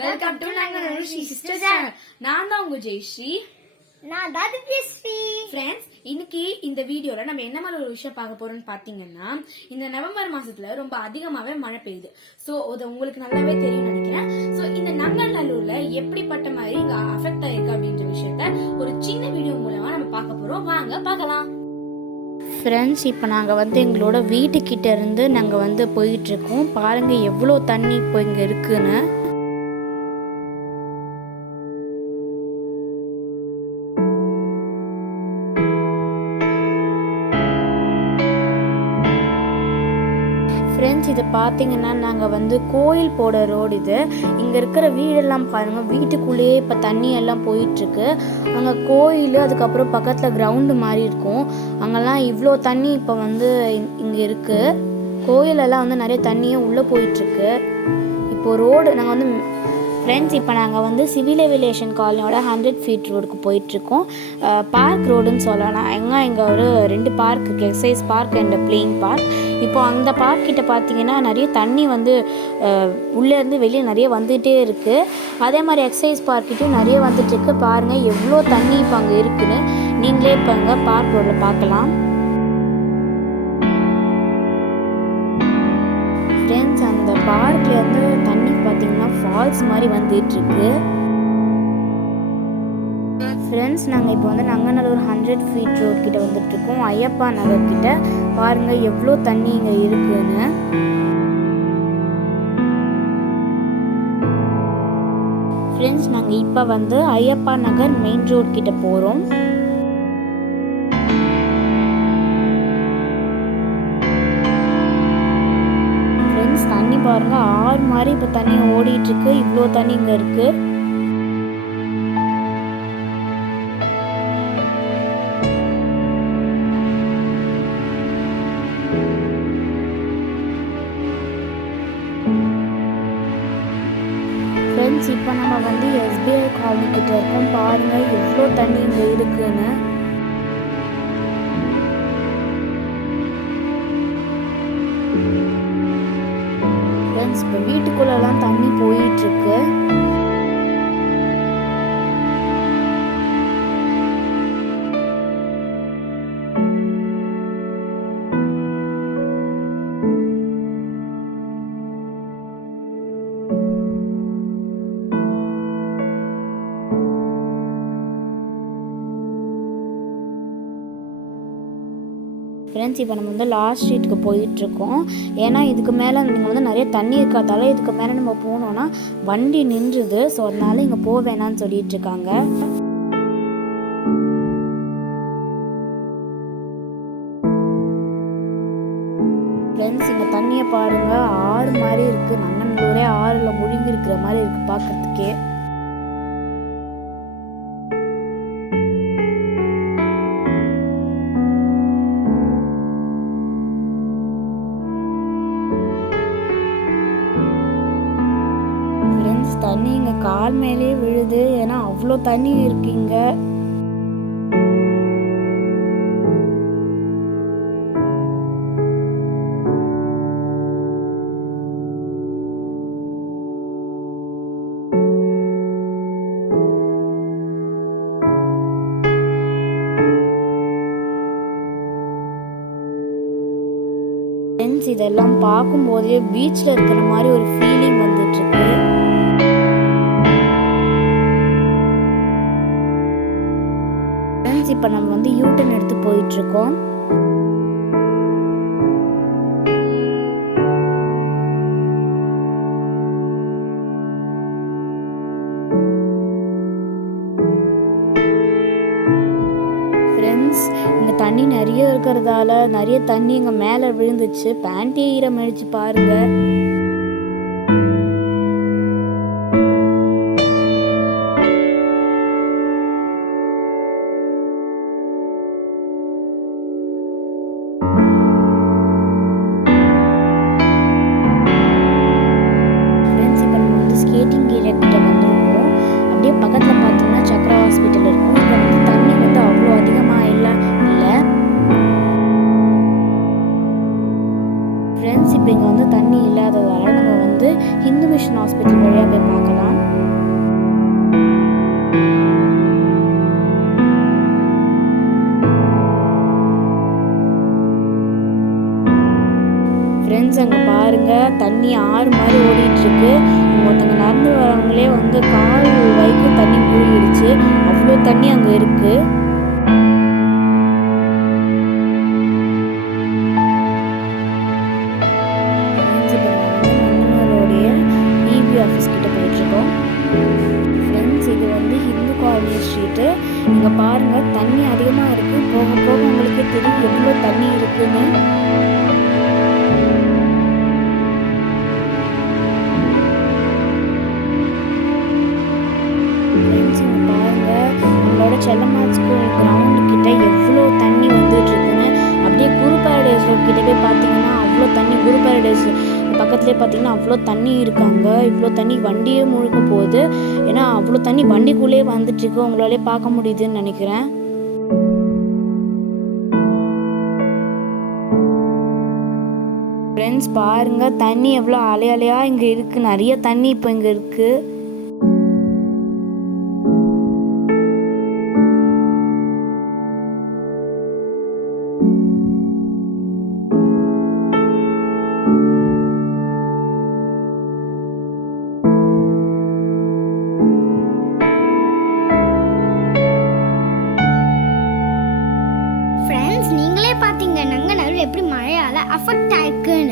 Welcome to Nanganallur sister channel. நான் தான் உங்க ஜெயஸ்ரீ. நான் தான் திவ்யஸ்ரீ. ஃப்ரெண்ட்ஸ், இன்னைக்கு இந்த வீடியோல நம்ம என்ன மாதிரி ஒரு விஷயம் பார்க்க போறோம்னு பாத்தீங்கன்னா, இந்த நவம்பர் மாசத்துல ரொம்ப அதிகமாவே மழை பெய்யுது. சோ அது உங்களுக்கு நல்லாவே தெரியும் நினைக்கிறேன். சோ இந்த நங்கநல்லூர்ல எப்படிப்பட்ட மாதிரி இங்க அஃபெக்ட் ஆயிருக்கு அப்படின்ற விஷயத்த ஒரு சின்ன வீடியோ மூலமா நம்ம பார்க்க போறோம். வாங்க பார்க்கலாம். ஃப்ரெண்ட்ஸ், இப்போ நாங்கள் எங்களோட வீட்டுக்கிட்ட இருந்து நாங்கள் போயிட்டுருக்கோம். பாருங்கள் எவ்வளோ தண்ணி இப்போ இங்கே இருக்குன்னு. ஃப்ரெண்ட்ஸ், இது பார்த்தீங்கன்னா நாங்கள் கோயில் போட ரோடு இது. இங்கே இருக்கிற வீடெல்லாம் பாருங்கள், வீட்டுக்குள்ளேயே இப்போ தண்ணி எல்லாம் போயிட்டுருக்கு. அங்கே கோயில், அதுக்கப்புறம் பக்கத்தில் கிரவுண்டு மாதிரி இருக்கும். அங்கெல்லாம் இவ்வளோ தண்ணி இப்போ இங்கே இருக்குது. கோயிலெல்லாம் நிறைய தண்ணியும் உள்ளே போயிட்டுருக்கு. இப்போது ரோடு நாங்கள் ஃப்ரெண்ட்ஸ், இப்போ நாங்கள் சிவில் ஏவியேஷன் காலனியோட 100 ஃபீட் ரோடுக்கு போயிட்டுருக்கோம். பார்க் ரோடுன்னு சொல்லலாம். இங்கே ஒரு 2 பார்க் இருக்குது, exercise park and playing park. இப்போ அந்த பார்க் கிட்ட பார்த்தீங்கன்னா நிறைய தண்ணி உள்ளேருந்து வெளியே நிறைய வந்துகிட்டே இருக்குது. அதே மாதிரி எக்ஸசைஸ் பார்க்கிட்டும் நிறைய வந்துட்டுருக்கு. பாருங்கள் எவ்வளோ தண்ணி இப்போ அங்கே இருக்குதுன்னு நீங்களே இப்போ அங்கே பார்க் ரோடில் பார்க்கலாம். ஃப்ரெண்ட்ஸ், அந்த பார்க்கில் தண்ணி பார்த்தீங்கன்னா ஃபால்ஸ் மாதிரி வந்துட்டுருக்கு. ஃப்ரெண்ட்ஸ், நாங்கள் இப்போ நங்கநல்லூர் 100 ஃபீட் ரோட் கிட்ட வந்துட்டுருக்கோம். ஐயப்பா நகர் கிட்ட பாருங்கள் எவ்வளோ தண்ணி இங்கே இருக்குன்னு. ஃப்ரெண்ட்ஸ், நாங்கள் இப்போ ஐயப்பா நகர் மெயின் ரோட் கிட்ட போகிறோம். ஃப்ரெண்ட்ஸ், தண்ணி பாருங்கள் ஆறு மாதிரி இப்போ தண்ணி ஓடிட்டுருக்கு. இவ்வளோ தண்ணி இங்கே இருக்குது. ஃப்ரெண்ட்ஸ், இப்போ நம்ம SBI காலனி கிட்ட இருக்கோம். பாருங்கள் எவ்வளோ தண்ணி இங்கே இருக்குன்னு. ஃப்ரெண்ட்ஸ், இப்போ வீட்டுக்குள்ளெல்லாம் தண்ணி போயிட்டுருக்கு. ஃப்ரெண்ட்ஸ், இப்போ நம்ம லாஸ்ட் ஸ்ட்ரீட்டுக்கு போயிட்டுருக்கோம். ஏன்னா இதுக்கு மேலே நீங்கள் நிறைய தண்ணி இருக்காதால இதுக்கு மேலே நம்ம போனோன்னா வண்டி நின்றுது. ஸோ அதனால இங்கே போக வேணான்னு சொல்லிட்டு இருக்காங்க. ஃப்ரெண்ட்ஸ், இங்கே தண்ணியை பாருங்கள் ஆறு மாதிரி இருக்குது. நங்கநல்லூரே ஆறில் முழுங்கி இருக்கிற மாதிரி இருக்குது பார்க்குறதுக்கே. தண்ணி இங்கே கால் மேலே விழுது. ஏன்னா அவ்வளோ தண்ணி இருக்குங்க. ஃப்ரெண்ட்ஸ், இதெல்லாம் பார்க்கும்போதே பீச்சில் இருக்கிற மாதிரி ஒரு ஃபீலிங் வந்துட்டுருக்கு. இப்போ நம்ம யூட்டன் எடுத்து போயிட்டுருக்கோம். ஃப்ரெண்ட்ஸ், இங்கே தண்ணி நிறைய இருக்கிறதால நிறைய தண்ணி இங்கே மேலே விழுந்துச்சு. பேண்டே ஈரம் அடிச்சு பாருங்கள். ஸ்கேட்டிங் ஏரியா கிட்ட வந்துருக்கோம். அப்படியே பக்கத்தில் பார்த்தீங்கன்னா சக்கரா ஹாஸ்பிட்டல் இருக்கும். இங்கே தண்ணி அவ்வளோ அதிகமாக இல்லை. ஃப்ரெண்ட்ஸ், இப்போ இங்கே தண்ணி இல்லாததால் நம்ம ஹிந்து மிஷன் ஹாஸ்பிட்டல் வழியாக போய் பார்க்கலாம். தண்ணி ஆறு மாதிரி ஓடிட்டு இருக்கு. ஒருத்தங்க நடந்து வரவங்களே வந்து கால் வரைக்கும் தண்ணி மூழ்கிடுச்சு. அவ்வளோ தண்ணி அங்கே இருக்கு. நங்கநல்லூருடைய இபி ஆஃபீஸ் கிட்ட போயிட்டுருக்கோம். ஃப்ரெண்ட்ஸ், இது வந்து ஹிந்து காலனி ஸ்ட்ரீட்டு. இங்கே பாருங்கள், தண்ணி அதிகமாக இருக்குது. போக போக உங்களுக்கே தெரியும் எவ்வளோ தண்ணி இருக்குன்னு. ஃப்ரெண்ட்ஸ், இங்கே பாருங்கள், நம்மளோட செல்லம்மாள் ஸ்கூல் கிரவுண்டு கிட்ட எவ்வளோ தண்ணி வந்துட்டு இருக்குன்னு. அப்படியே குரு பேரடைஸ் ரோட் கிட்ட போய் பார்த்தீங்கன்னா அவ்வளோ தண்ணி. குரு பேரடைஸ் பக்கத்துலேயே பார்த்தீங்கன்னா அவ்வளோ தண்ணி இருக்காங்க. இவ்வளோ தண்ணி வண்டியே முழுக்க போகுது. ஏன்னா அவ்வளோ தண்ணி வண்டிக்குள்ளேயே வந்துட்டு இருக்கு. உங்களாலே பார்க்க முடியுதுன்னு நினைக்கிறேன். ஃப்ரெண்ட்ஸ், பாருங்க தண்ணி எவ்வளோ அலையா இங்கே இருக்கு. நிறைய தண்ணி இப்போ இங்கே இருக்கு. ஃப்ரெண்ட்ஸ், நீங்களே பார்த்தீங்க நங்கநல்லூர் எப்படி மழையால அஃபெக்ட் ஆயிருக்குன்னு.